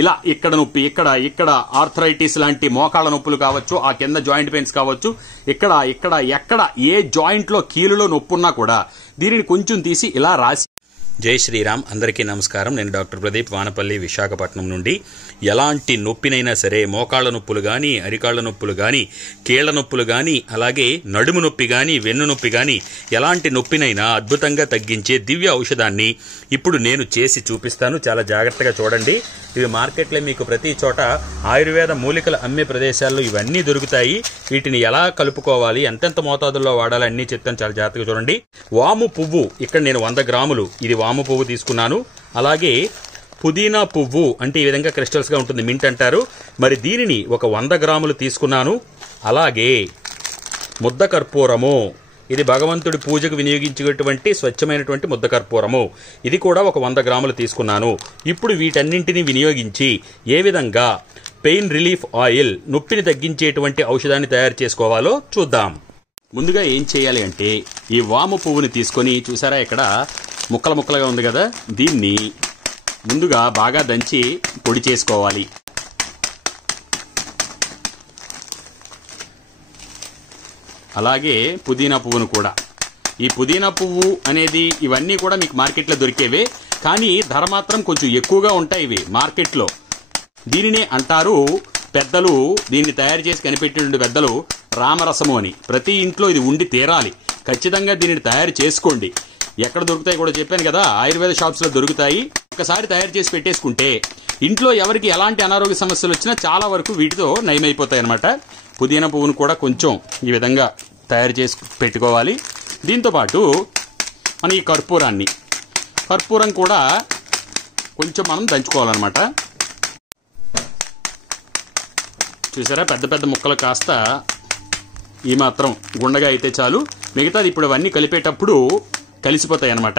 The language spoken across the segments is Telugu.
ఇలా ఇక్కడ నొప్పి, ఇక్కడ ఆర్థరైటిస్ లాంటి మోకాళ్ళ నొప్పులు కావచ్చు, ఆ కింద జాయింట్ పెయిన్స్ కావచ్చు, ఎక్కడ ఏ జాయింట్ లో కీలులో నొప్పున్నా కూడా దీనిని కొంచెం తీసి ఇలా రాసి. జై శ్రీరామ్, అందరికీ నమస్కారం. నేను డాక్టర్ ప్రదీప్, వానపల్లి, విశాఖపట్నం నుండి. ఎలాంటి నొప్పినైనా సరే, మోకాళ్ల నొప్పులు గాని, అరికాళ్ల నొప్పులు గాని, కీళ్ల నొప్పులు గాని, అలాగే నడుము నొప్పి గాని, వెన్ను నొప్పి గాని, ఎలాంటి నొప్పినైనా అద్భుతంగా తగ్గించే దివ్య ఔషధాన్ని ఇప్పుడు నేను చేసి చూపిస్తాను. చాలా జాగ్రత్తగా చూడండి. ఇవి మార్కెట్లో మీకు ప్రతి చోట ఆయుర్వేద మూలికలు అమ్మే ప్రదేశాల్లో ఇవన్నీ దొరుకుతాయి. వీటిని ఎలా కలుపుకోవాలి, ఎంతెంత మోతాదుల్లో వాడాలి అన్నీ చెప్తాను. చాలా జాగ్రత్తగా చూడండి. వాము పువ్వు ఇక్కడ నేను 100 గ్రాములు, ఇది వాము పువ్వు తీసుకున్నాను. అలాగే పుదీనా పువ్వు అంటే ఈ విధంగా క్రిస్టల్స్ గా ఉంటుంది, మింట్ అంటారు. మరి దీనిని ఒక 100 గ్రాములు తీసుకున్నాను. అలాగే ముద్ద కర్పూరము, ఇది భగవంతుడి పూజకు వినియోగించేటువంటి స్వచ్ఛమైనటువంటి ముద్ద కర్పూరము, ఇది కూడా ఒక 100 గ్రాములు తీసుకున్నాను. ఇప్పుడు వీటన్నింటినీ వినియోగించి ఏ విధంగా పెయిన్ రిలీఫ్ ఆయిల్, నొప్పిని తగ్గించేటువంటి ఔషధాన్ని తయారు చేసుకోవాలో చూద్దాం. ముందుగా ఏం చేయాలి అంటే, ఈ వాము పువ్వుని తీసుకొని, చూసారా ఇక్కడ ముక్కలుగా ఉంది కదా, దీన్ని ముందుగా బాగా దంచి పొడి చేసుకోవాలి. అలాగే పుదీనా పువ్వును కూడా. ఈ పుదీనా పువ్వు అనేది ఇవన్నీ కూడా మీకు మార్కెట్లో దొరికేవే, కానీ ధర మాత్రం కొంచెం ఎక్కువగా ఉంటాయి ఇవి మార్కెట్లో. దీనినే అంటారు పెద్దలు, దీన్ని తయారు చేసి కనిపెట్టిన పెద్దలు రామరసము అని. ప్రతి ఇంట్లో ఇది ఉండి తీరాలి. ఖచ్చితంగా దీనిని తయారు చేసుకోండి. ఎక్కడ దొరుకుతాయి కూడా చెప్పాను కదా, ఆయుర్వేద షాప్స్ లో దొరుకుతాయి. ఒకసారి తయారు చేసి పెట్టేసుకుంటే ఇంట్లో ఎవరికి ఎలాంటి అనారోగ్య సమస్యలు వచ్చినా చాలా వరకు వీటితో నయమైపోతాయి అన్నమాట. పుదీనా పువ్వును కూడా కొంచెం ఈ విధంగా తయారు చేసి పెట్టుకోవాలి. దీంతోపాటు మన ఈ కర్పూరం కూడా కొంచెం మనం దంచుకోవాలన్నమాట. చూసారా, పెద్ద పెద్ద ముక్కలు కాస్త ఈ మాత్రం గుండగా అయితే చాలు. మిగతాది ఇప్పుడు అవన్నీ కలిపేటప్పుడు కలిసిపోతాయి అన్నమాట.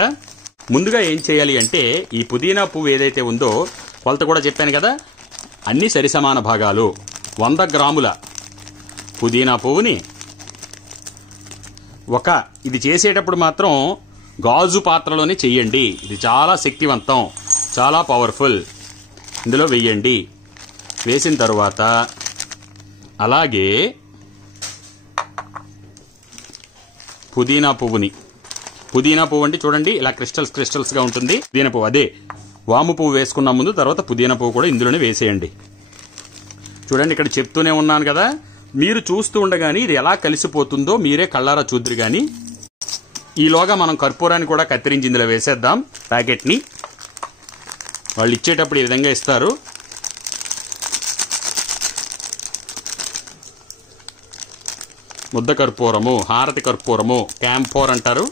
ముందుగా ఏం చేయాలి అంటే, ఈ పుదీనా పువ్వు ఏదైతే ఉందో కొలత కూడా చెప్పాను కదా, అన్ని సరిసమాన భాగాలు. 100 గ్రాముల పుదీనా పువ్వుని ఇది చేసేటప్పుడు మాత్రం గాజు పాత్రలోనే చెయ్యండి. ఇది చాలా శక్తివంతం, చాలా పవర్ఫుల్. ఇందులో వెయ్యండి. వేసిన తరువాత అలాగే పుదీనా పువ్వు అంటే చూడండి ఇలా క్రిస్టల్స్ గా ఉంటుంది. పుదీనా పువ్వు, అదే వాము పువ్వు వేసుకున్న ముందు, తర్వాత పుదీనా పువ్వు కూడా ఇందులోనే వేసేయండి. చూడండి, ఇక్కడ చెప్తూనే ఉన్నాను కదా, మీరు చూస్తూ ఉండగానే ఇది ఎలా కలిసిపోతుందో మీరే కళ్ళారా చూద్దరు. గాని ఈలోగా మనం కర్పూరాన్ని కూడా కత్తిరించి ఇందులో వేసేద్దాం. ప్యాకెట్ ని వాళ్ళు ఇచ్చేటప్పుడు ఈ విధంగా ఇస్తారు. ముద్ద కర్పూరము, హారతి కర్పూరము, క్యాంఫోర్ అంటారు.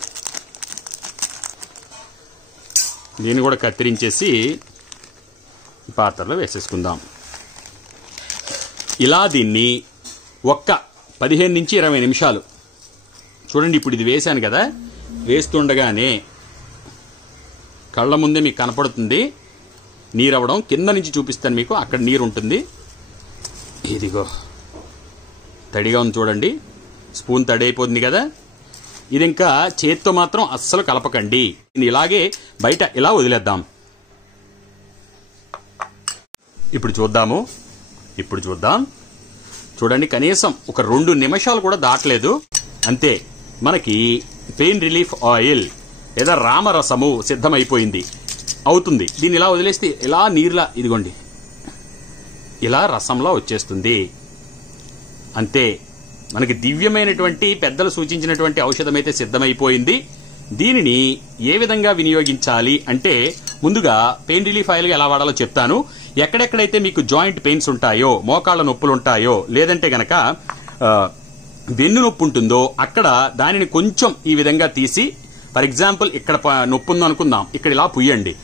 దీన్ని కూడా కత్తిరించేసి పాత్రలో వేసేసుకుందాం. ఇలా దీన్ని ఒక్క 15 నుంచి 20 నిమిషాలు చూడండి. ఇప్పుడు ఇది వేశాను కదా, వేస్తుండగానే కళ్ళ ముందే మీకు కనపడుతుంది నీరవ్వడం. కింద నుంచి చూపిస్తాను మీకు, అక్కడ నీరు ఉంటుంది. ఇదిగో తడిగా ఉంది చూడండి, స్పూన్ తడి అయిపోతుంది కదా. ఇది ఇంకా చేత్తో మాత్రం అస్సలు కలపకండి. ఇలాగే బయట ఇలా వదిలేద్దాం. ఇప్పుడు చూద్దాం. చూడండి, కనీసం ఒక 2 నిమిషాలు కూడా దాటలేదు. అంతే, మనకి పెయిన్ రిలీఫ్ ఆయిల్ లేదా రామరసము సిద్ధమైపోయింది. అవుతుంది. దీన్ని ఇలా వదిలేస్తే ఇలా నీరులా, ఇదిగోండి ఇలా రసంలా వచ్చేస్తుంది. అంతే, మనకి దివ్యమైనటువంటి పెద్దలు సూచించినటువంటి ఔషధం అయితే సిద్ధమైపోయింది. దీనిని ఏ విధంగా వినియోగించాలి అంటే, ముందుగా పెయిన్ రిలీఫ్ ఆయిల్ ఎలా వాడాలో చెప్తాను. ఎక్కడెక్కడైతే మీకు జాయింట్ పెయిన్స్ ఉంటాయో, మోకాళ్ల నొప్పులు ఉంటాయో, లేదంటే గనక వెన్ను నొప్పి ఉంటుందో అక్కడ దానిని కొంచెం ఈ విధంగా తీసి, ఫర్ ఎగ్జాంపుల్ ఇక్కడ నొప్పి ఉందో అనుకుందాం, ఇక్కడ ఇలా పుయ్యండి.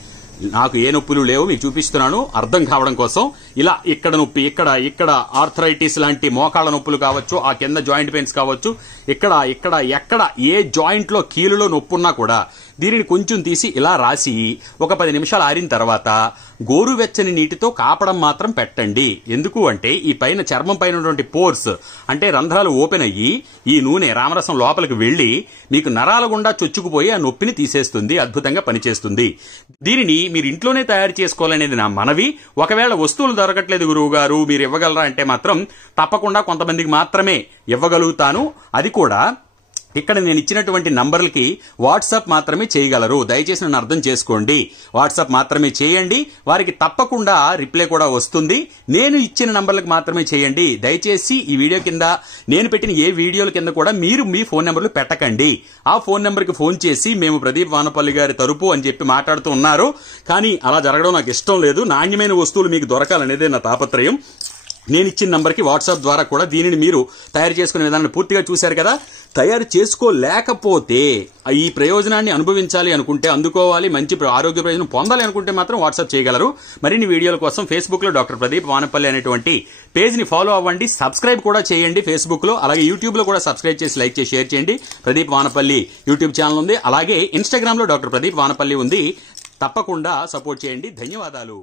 నాకు ఏ నొప్పులు లేవు, మీకు చూపిస్తున్నాను అర్థం కావడం కోసం. ఇలా ఇక్కడ నొప్పి, ఇక్కడ ఆర్థరైటిస్ లాంటి మోకాళ్ల నొప్పులు కావచ్చు, ఆ కింద జాయింట్ పెయిన్స్ కావచ్చు, ఎక్కడ ఏ జాయింట్ లో కీలులో నొప్పి ఉన్నా కూడా దీనిని కొంచెం తీసి ఇలా రాసి ఒక 10 నిమిషాలు ఆరిన తర్వాత గోరువెచ్చని నీటితో కాపడం మాత్రం పెట్టండి. ఎందుకు అంటే ఈ పైన చర్మం పైన ఉన్నటువంటి పోర్స్ అంటే రంధ్రాలు ఓపెన్ అయ్యి ఈ నూనె రామరసం లోపలికి వెళ్లి మీకు నరాల గుండా చొచ్చుకుపోయి ఆ నొప్పిని తీసేస్తుంది, అద్భుతంగా పనిచేస్తుంది. దీనిని మీరు ఇంట్లోనే తయారు చేసుకోవాలనేది నా మనవి. ఒకవేళ వస్తువులు దొరకట్లేదు గురువు గారు మీరు ఇవ్వగలరా అంటే మాత్రం తప్పకుండా కొంతమందికి మాత్రమే ఇవ్వగలుగుతాను. అది కూడా ఇక్కడ నేను ఇచ్చినటువంటి నంబర్లకి వాట్సాప్ మాత్రమే చేయగలరు. దయచేసి నన్ను అర్థం చేసుకోండి. వాట్సాప్ మాత్రమే చేయండి, వారికి తప్పకుండా రిప్లై కూడా వస్తుంది. నేను ఇచ్చిన నంబర్లకు మాత్రమే చేయండి. దయచేసి ఈ వీడియో కింద నేను పెట్టిన ఏ వీడియోల కింద కూడా మీరు మీ ఫోన్ నెంబర్లు పెట్టకండి. ఆ ఫోన్ నెంబర్కి ఫోన్ చేసి మేము ప్రదీప్ వానపల్లి గారి తరపు అని చెప్పి మాట్లాడుతూ ఉన్నారు. కానీ అలా జరగడం నాకు ఇష్టం లేదు. నాణ్యమైన వస్తువులు మీకు దొరకాలనేదే నా తాపత్రయం. నేను ఇచ్చిన నంబర్కి వాట్సాప్ ద్వారా కూడా దీనిని మీరు తయారు చేసుకునే విధానాన్ని పూర్తిగా చూశారు కదా. తయారు చేసుకోలేకపోతే ఈ ప్రయోజనాన్ని అనుభవించాలి అనుకుంటే, అందుకోవాలి, మంచి ఆరోగ్య ప్రయోజనం పొందాలి అనుకుంటే మాత్రం వాట్సాప్ చేయగలరు. మరిన్ని వీడియోల కోసం ఫేస్బుక్ లో డాక్టర్ ప్రదీప్ వానపల్లి అనేటువంటి పేజ్ ని ఫాలో అవ్వండి. సబ్స్క్రైబ్ కూడా చేయండి ఫేస్బుక్ లో. అలాగే యూట్యూబ్ లో కూడా సబ్స్క్రైబ్ చేసి లైక్ చేసి షేర్ చేయండి. ప్రదీప్ వానపల్లి యూట్యూబ్ ఛానల్ ఉంది. అలాగే ఇన్స్టాగ్రామ్ లో డాక్టర్ ప్రదీప్ వానపల్లి ఉంది. తప్పకుండా సపోర్ట్ చేయండి. ధన్యవాదాలు.